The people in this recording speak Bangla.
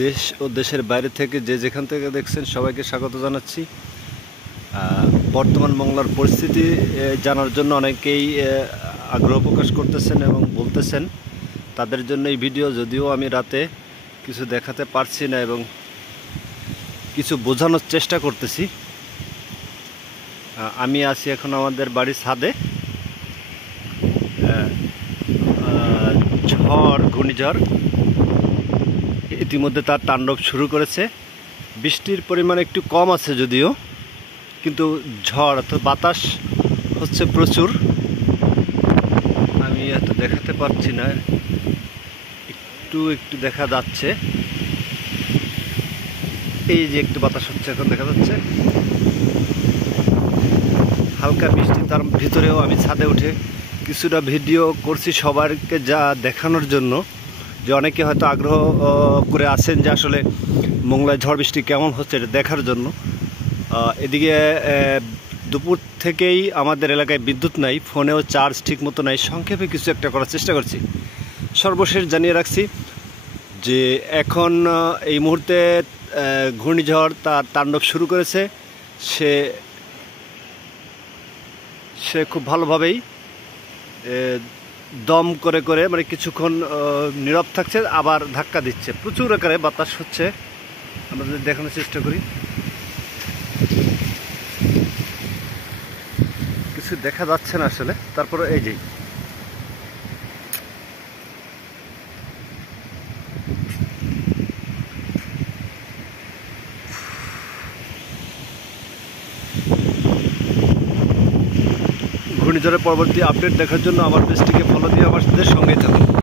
দেশ ও দেশের বাইরে থেকে যে যেখান থেকে দেখছেন সবাইকে স্বাগত জানাচ্ছি। বর্তমান বাংলার পরিস্থিতি জানার জন্য অনেকেই আগ্রহ প্রকাশ করতেছেন এবং বলতেছেন, তাদের জন্য এই ভিডিও। যদিও আমি রাতে কিছু দেখাতে পারছি না এবং কিছু বোঝানোর চেষ্টা করতেছি। আমি আছি এখন আমাদের বাড়ির ছাদে। ঘূর্ণিঝড় ইতিমধ্যে তার তাণ্ডব শুরু করেছে। বৃষ্টির পরিমাণ একটু কম আছে যদিও, কিন্তু ঝড় অর্থাৎ বাতাস হচ্ছে প্রচুর। আমি এত দেখাতে পারছি না, একটু একটু দেখা যাচ্ছে। এই যে একটু বাতাস হচ্ছে, এখন দেখা যাচ্ছে হালকা বৃষ্টি। তার ভিতরেও আমি ছাদে উঠে কিছুটা ভিডিও করছি সবাইকে যা দেখানোর জন্য, যে অনেকে হয়তো আগ্রহ করে আছেন যে আসলে মংলায় ঝড় বৃষ্টি কেমন হচ্ছে এটা দেখার জন্য। এদিকে দুপুর থেকেই আমাদের এলাকায় বিদ্যুৎ নাই, ফোনেও চার্জ ঠিক মতো নাই। সংক্ষেপে কিছু একটা করার চেষ্টা করছি। সর্বশেষ জানিয়ে রাখছি যে এখন এই মুহূর্তে ঘূর্ণিঝড় তার তাণ্ডব শুরু করেছে। সে খুব ভালোভাবেই দম করে করে মানে কিছুক্ষণ নীরব থাকছে, আবার ধাক্কা দিচ্ছে। প্রচুর আকারে বাতাস হচ্ছে। আমরা যদি দেখানোর চেষ্টা করি, কিছু দেখা যাচ্ছে না আসলে। তারপরে এই যে ঘূর্ণিঝড়ের পরবর্তী আপডেট দেখার জন্য আমার পেজটিকে ফলো দিয়ে আমার সাথে সঙ্গেই থাকুন।